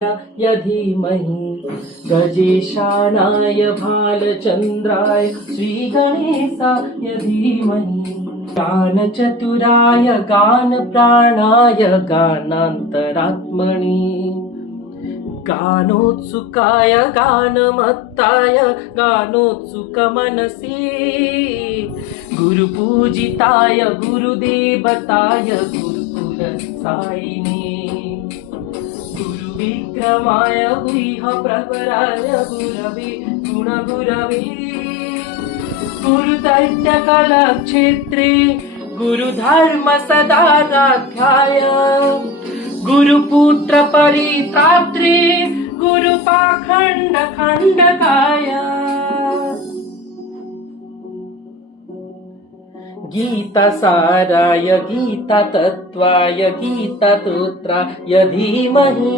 य धीमहि गजेशानाय भालचन्द्राय श्रीगणेशाय धीमहि गानचतुराय गानप्राणाय गानान्तरात्मनि गानोत्सुकाय गानमत्ताय गानोत्सुकमनसि गुरुपूजिताय गुरुदेवताय गुरुकुलसायिने गुरुविक्रमाय गुह्य प्रवराय गुरवे गुणगुरवे गुरुदैत्यकलाक्षेत्रे गुरुधर्म सदाराध्याय गुरुपुत्र परित्रात्रे गुरुपाखण्ड खण्डकाय गीतासाराय गीतातत्त्वाय गीतातोत्राय धीमहि